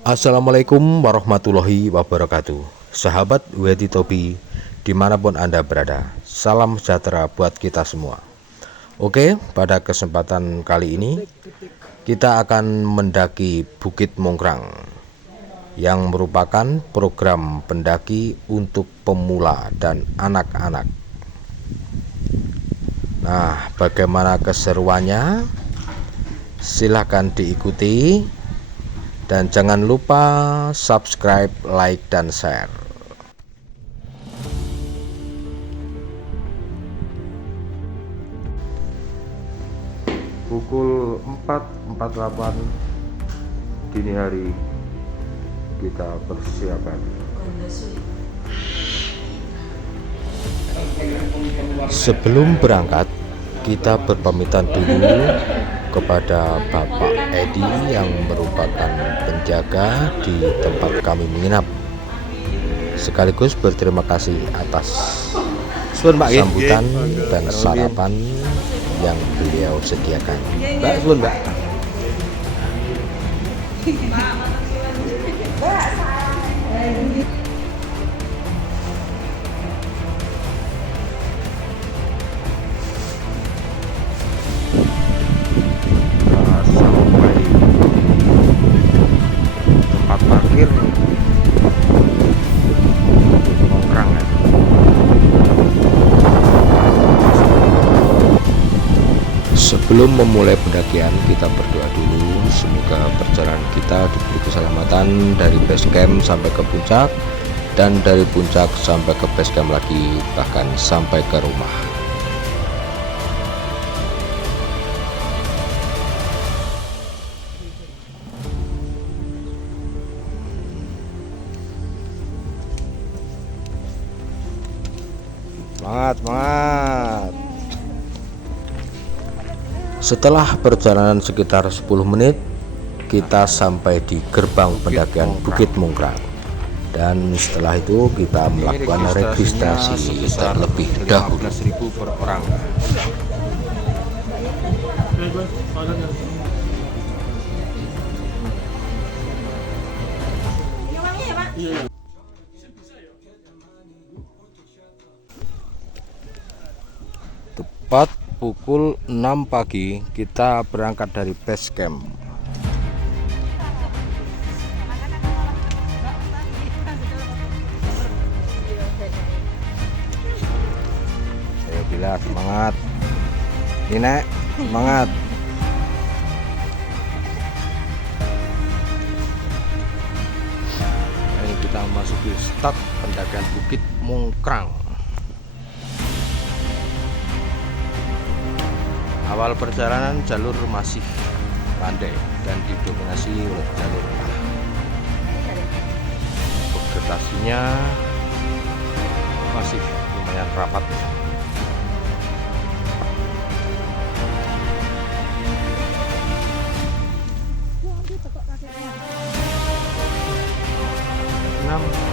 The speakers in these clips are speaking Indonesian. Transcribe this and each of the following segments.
Assalamualaikum warahmatullahi wabarakatuh. Sahabat Wedi Tobi dimanapun Anda berada, salam sejahtera buat kita semua. Oke, pada kesempatan kali ini kita akan mendaki Bukit Mungkrang yang merupakan program pendaki untuk pemula dan anak-anak. Nah, bagaimana keseruannya? Silahkan diikuti. Dan jangan lupa subscribe, like, dan share. Pukul 4.48 dini hari kita persiapan. Sebelum berangkat, kita berpamitan dulu kepada Bapak Edi yang merupakan penjaga di tempat kami menginap, sekaligus berterima kasih atas sambutan dan sarapan yang beliau sediakan. Mbak, Mbak. Sebelum memulai pendakian, kita berdoa dulu. Semoga perjalanan kita diberi keselamatan dari base camp sampai ke puncak, dan dari puncak sampai ke base camp lagi, bahkan sampai ke rumah. Semangat. Setelah perjalanan sekitar 10 menit, kita sampai di gerbang pendakian Bukit Mungkrang. Dan setelah itu kita melakukan registrasi terlebih dahulu. 15.000 per orang. Tepat pukul 6 pagi kita berangkat dari base camp. Saya bilang semangat, Nek, semangat. Ini kita memasuki start pendakian Bukit Mungkrang. Awal perjalanan jalur masih landai dan didominasi oleh jalur tanah. Vegetasinya masih lumayan rapat.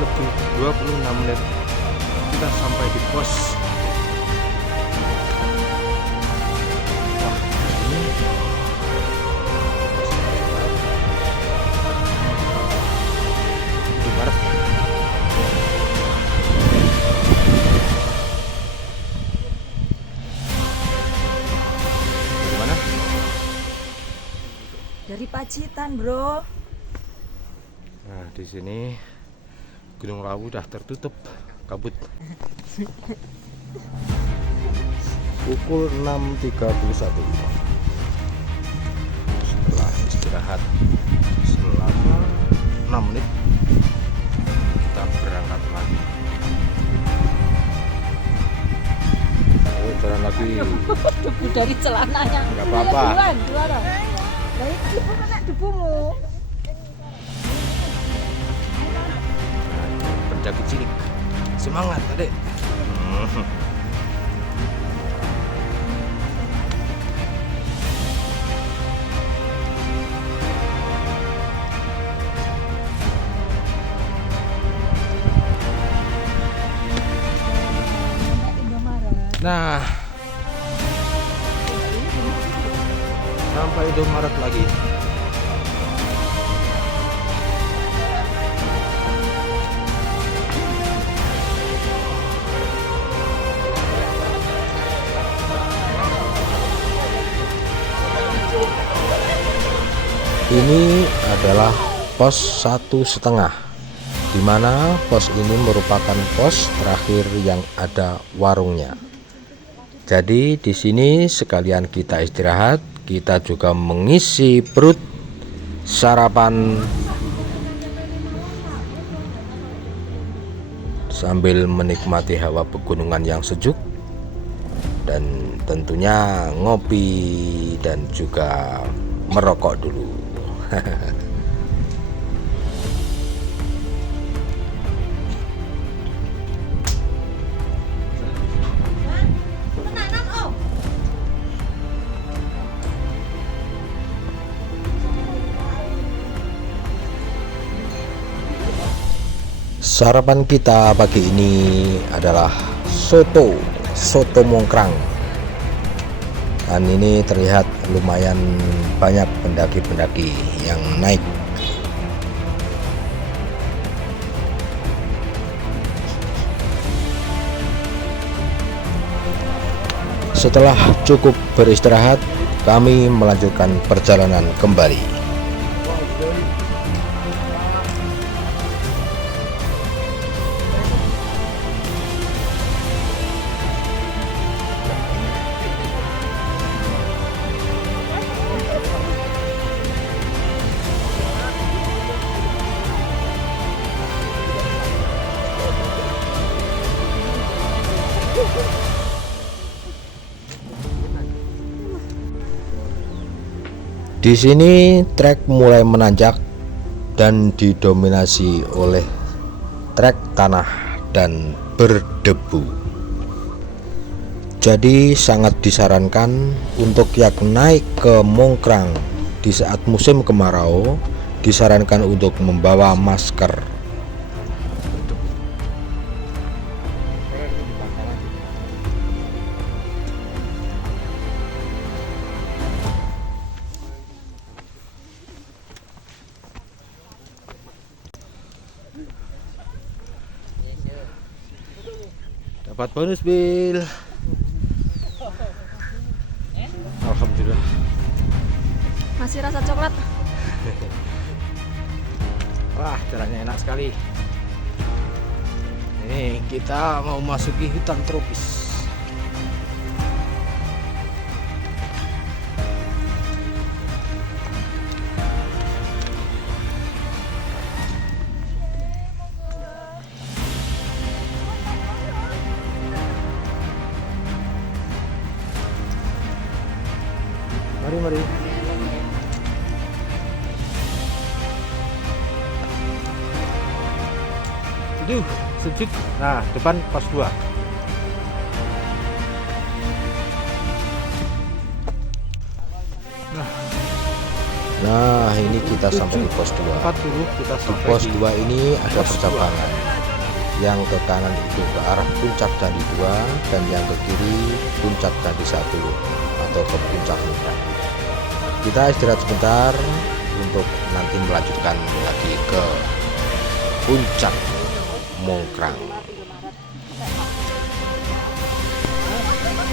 Lebih 26 menit kita sampai di pos. Dari Pacitan, bro. Nah, di sini Gunung Lawu udah tertutup kabut. Pukul 6.31. Setelah istirahat selama 6 menit, kita berangkat lagi. Jalan lagi. Debu dari celananya. Enggak apa-apa. Duluan. Dari debu kena debumu. Penjaga cilik, semangat adek. Nah, sampai Indomaret lagi. Ini adalah pos 1,5, di mana pos ini merupakan pos terakhir yang ada warungnya. Jadi di sini sekalian kita istirahat, kita juga mengisi perut, sarapan sambil menikmati hawa pegunungan yang sejuk, dan tentunya ngopi dan juga merokok dulu. Sarapan kita pagi ini adalah soto mongkrang, dan ini terlihat lumayan banyak pendaki-pendaki yang naik. Setelah cukup beristirahat, kami melanjutkan perjalanan kembali. Di sini trek mulai menanjak dan didominasi oleh trek tanah dan berdebu. Jadi sangat disarankan untuk yang naik ke Mongkrang di saat musim kemarau, disarankan untuk membawa masker. Dapat bonus Bil. Alhamdulillah. Masih rasa coklat. Wah, jalannya enak sekali. Ini kita mau masuki hutan tropis. Mari. Aduh, sejuk. Nah, depan pos 2. Nah, ini kita sampai di pos 2. Di pos 2 ini ada percabangan. Yang ke kanan itu ke arah puncak Candi 2, dan yang ke kiri puncak Candi 1 atau ke puncak Mongkrang. Kita istirahat sebentar untuk nanti melanjutkan lagi ke puncak Mongkrang.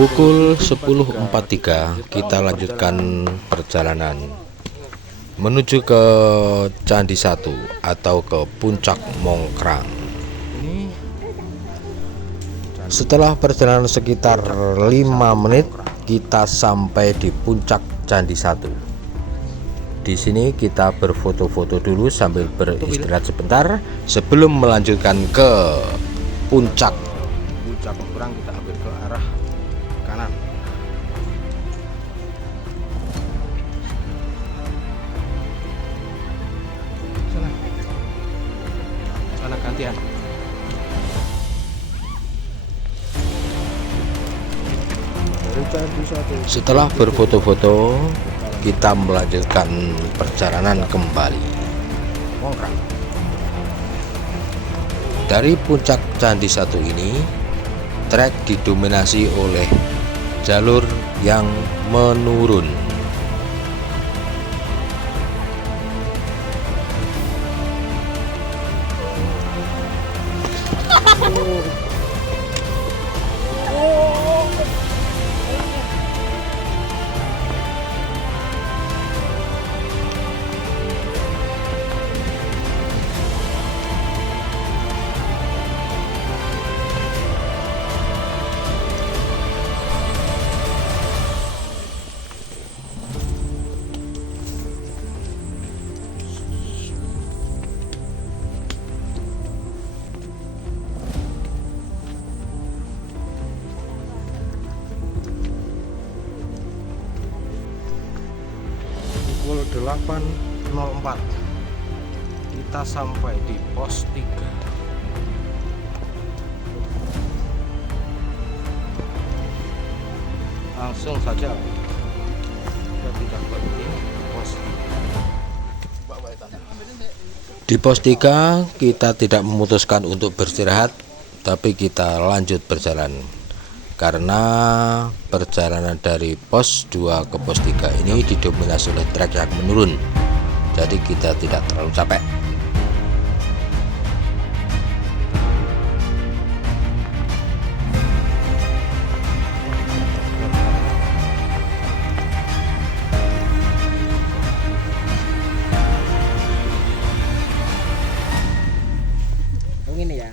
Pukul 10.43 kita lanjutkan perjalanan menuju ke Candi 1 atau ke puncak Mongkrang. Setelah perjalanan sekitar 5 menit, kita sampai di puncak Candi 1. Di sini kita berfoto-foto dulu sambil beristirahat sebentar sebelum melanjutkan ke puncak. Puncak Mongkrang kita ambil ke arah kanan. Sana gantian. Setelah berfoto-foto, kita melanjutkan perjalanan kembali. Mongkrang. Dari puncak Candi 1 ini, trek didominasi oleh jalur yang menurun. 08.04 kita sampai di pos 3. Langsung saja kita tidak berhenti pos 3. Di pos 3 kita tidak memutuskan untuk beristirahat, tapi kita lanjut berjalan karena perjalanan dari pos 2 ke pos 3 ini didominasi oleh trek yang menurun, jadi kita tidak terlalu capek. Ini ya.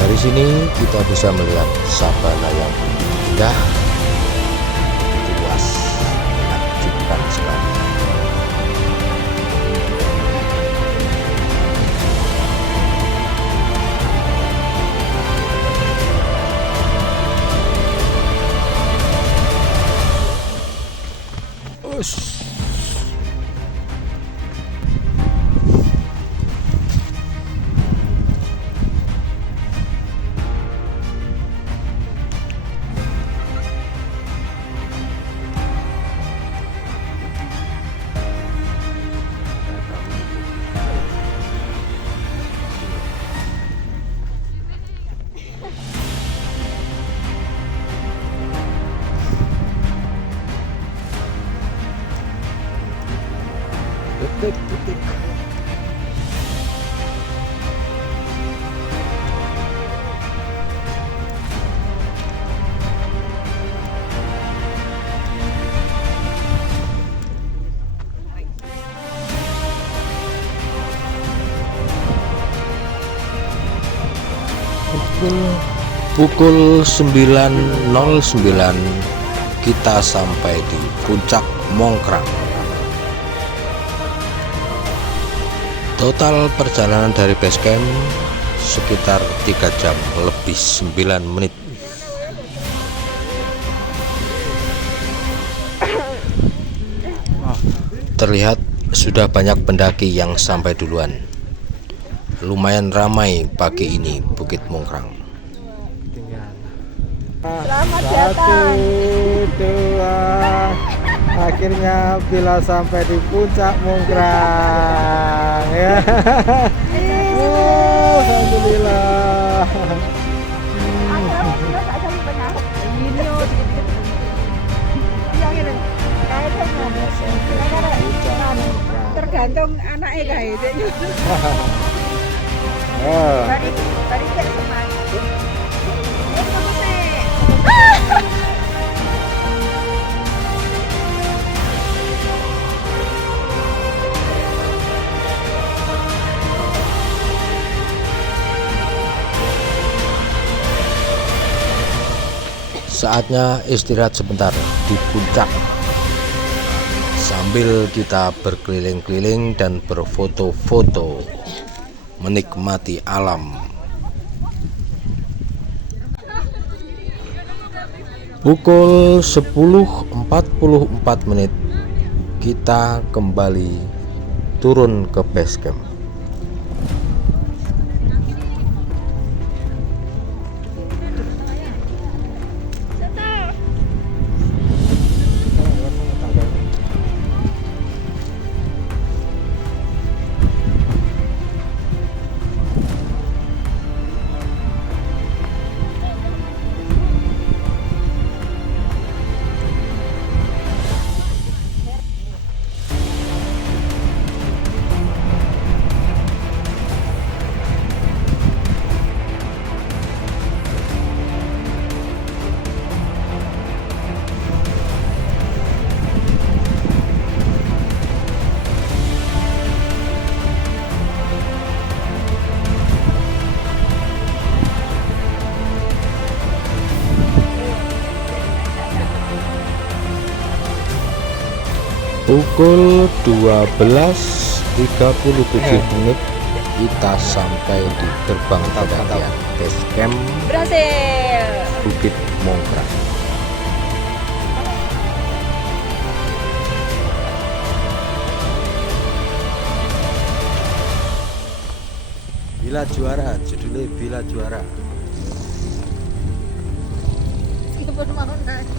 Dari sini kita bisa melihat sabana yang indah, luas, menakjubkan sekali. Detik-detik. Pukul 9.09 kita sampai di puncak Mongkrang. Total perjalanan dari base camp sekitar 3 jam lebih 9 menit. Terlihat sudah banyak pendaki yang sampai duluan. Lumayan ramai pagi ini Bukit Mongkrang. Selamat datang. 1, 2, akhirnya bila sampai di puncak Mongkrang ya. Alhamdulillah. Tergantung anaknya kayak Oh. Bari cek semangat. Kamu sih. Saatnya istirahat sebentar di puncak sambil kita berkeliling-keliling dan berfoto-foto menikmati alam. Pukul 10.44 kita kembali turun ke base camp. Pukul 12.37 kita sampai di gerbang pendakian base camp Berhasil. Bukit Mongkrang. Bila juara, judulnya Bila Juara. Meskipun mau naik.